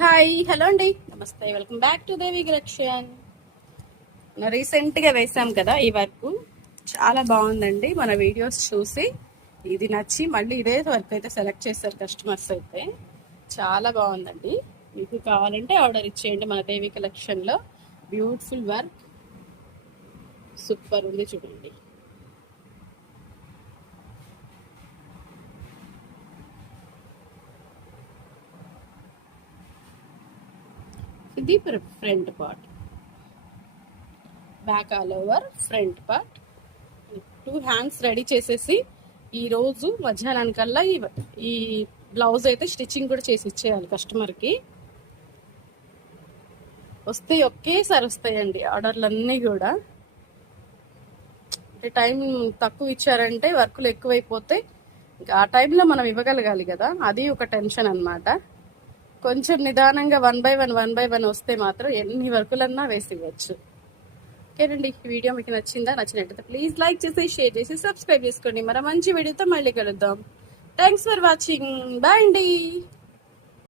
Hi hello అండి, నమస్తే, welcome back to Devi collection. రీసెంట్గా వేసాం కదా ఈ వర్క్, చాలా బాగుందండి. మన వీడియోస్ చూసి ఇది నచ్చి మళ్ళీ ఇదే వర్క్ అయితే సెలెక్ట్ చేశారు కస్టమర్స్ అయితే. చాలా బాగుందండి. మీకు కావాలంటే ఆర్డర్ ఇచ్చేయండి. మన దేవి కలెక్షన్లో బ్యూటిఫుల్ వర్క్, సూపర్ ఉంది చూడండి. ఇది front part, back all over front part. 2 hands ready చేసేసి ఈరోజు మధ్యాహ్నానికల్లా ఈ బ్లౌజ్ అయితే స్టిచ్చింగ్ కూడా చేసి ఇచ్చేయాలి కస్టమర్కి. వస్తాయి, ఒకేసారి వస్తాయండి ఆర్డర్లన్నీ కూడా. అంటే టైం తక్కువ ఇచ్చారంటే వర్కులు ఎక్కువైపోతే ఇంకా ఆ టైంలో మనం ఇవ్వగలగాలి కదా, అది ఒక టెన్షన్ అనమాట. కొంచెం నిదానంగా 1 by 1 వస్తే మాత్రం ఎన్ని వర్కులన్నా వేసి ఇవ్వచ్చు. ఓకేనండి, ఈ వీడియో మీకు నచ్చిందా? నచ్చినట్టయితే ప్లీజ్ లైక్ చేసి, షేర్ చేసి, సబ్స్క్రైబ్ చేసుకోండి. మరో మంచి వీడియోతో మళ్ళీ కలుద్దాం. Thanks for watching. బాయ్ అండి.